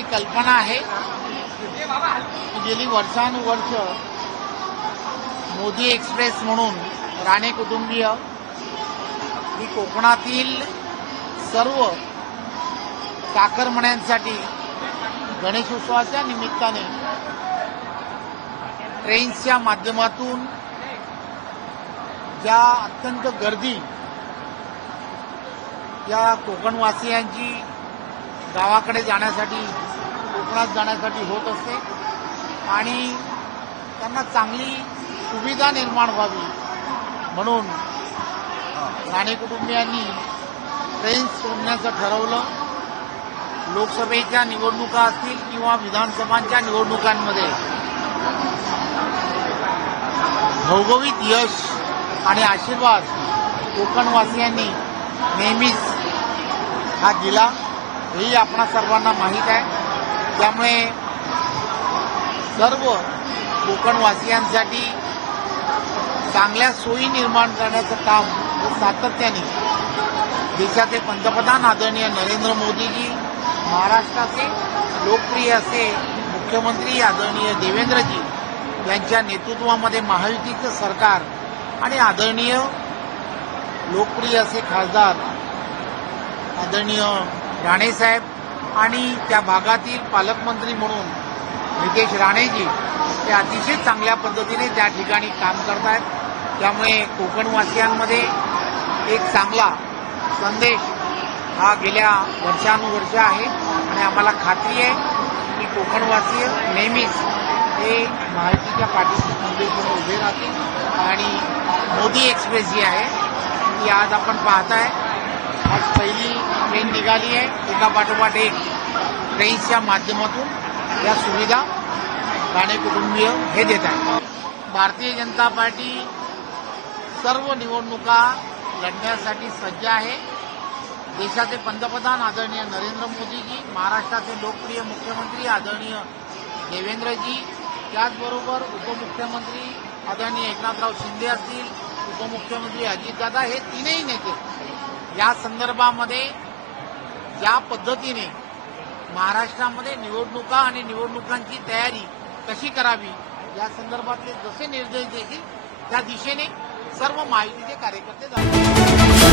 त्याची कल्पना आहे गेली वर्षानुवर्ष मोदी एक्सप्रेस म्हणून राणे कुटुंबीय ही कोकणातील सर्व साखरमण्यांसाठी गणेशोत्सवाच्या निमित्ताने ट्रेन्सच्या माध्यमातून ज्या अत्यंत गर्दी या कोकणवासियांची गावाकडे जाण्यासाठी कोकणात जाण्यासाठी होत असते. आणि त्यांना चांगली सुविधा निर्माण व्हावी म्हणून राणे कुटुंबियांनी ट्रेन सोडण्याचं ठरवलं. लोकसभेच्या निवडणुका असतील किंवा विधानसभांच्या निवडणुकांमध्ये. भौगोलिक यश आणि आशीर्वाद कोकणवासियांनी नेहमीच हा दिला. हेही आपणा सर्वांना माहीत आहे. त्यामुळे सर्व कोकणवासियांसाठी चांगल्या सोयी निर्माण करण्याचं काम सातत्याने देशाचे पंतप्रधान आदरणीय नरेंद्र मोदीजी महाराष्ट्राचे लोकप्रिय असे मुख्यमंत्री आदरणीय देवेंद्रजी यांच्या नेतृत्वामध्ये महायुतीचं सरकार आणि आदरणीय लोकप्रिय असे खासदार आदरणीय राणेसाहेब आणि त्या भागातील पालकमंत्री म्हणून नितेश राणेजी ते अतिशय चांगल्या पद्धतीने त्या ठिकाणी काम करत आहेत त्यामुळे कोकणवासियांमध्ये एक चांगला संदेश हा गेल्या वर्षानुवर्ष आहे. आणि आम्हाला खात्री आहे की कोकणवासीय नेहमीच हे महायुतीच्या पाठीशी खंबीरपणे उभे राहतील. आणि मोदी एक्सप्रेस जी आहे ती आज आपण पाहताय. आज पहिली ट्रेन निघाली आहे. एका पाठोपाठ एक ट्रेन्सच्या माध्यमातून या सुविधा राणे कुटुंबीय हे देत आहेत. भारतीय जनता पार्टी सर्व निवडणुका लढण्यासाठी सज्ज आहे. देशाचे पंतप्रधान आदरणीय नरेंद्र मोदीजी महाराष्ट्राचे लोकप्रिय मुख्यमंत्री आदरणीय देवेंद्रजी त्याचबरोबर उपमुख्यमंत्री आदरणीय एकनाथराव शिंदे असतील उपमुख्यमंत्री अजितदादा हे तीनही नेते या संदर्भामध्ये ज्या पद्धतीने महाराष्ट्रामध्ये निवडणुका आणि निवडणुकांची तयारी कशी करावी या संदर्भातले जसे निर्देश देतील त्या दिशेने सर्व माहितीचे कार्यकर्ते जातात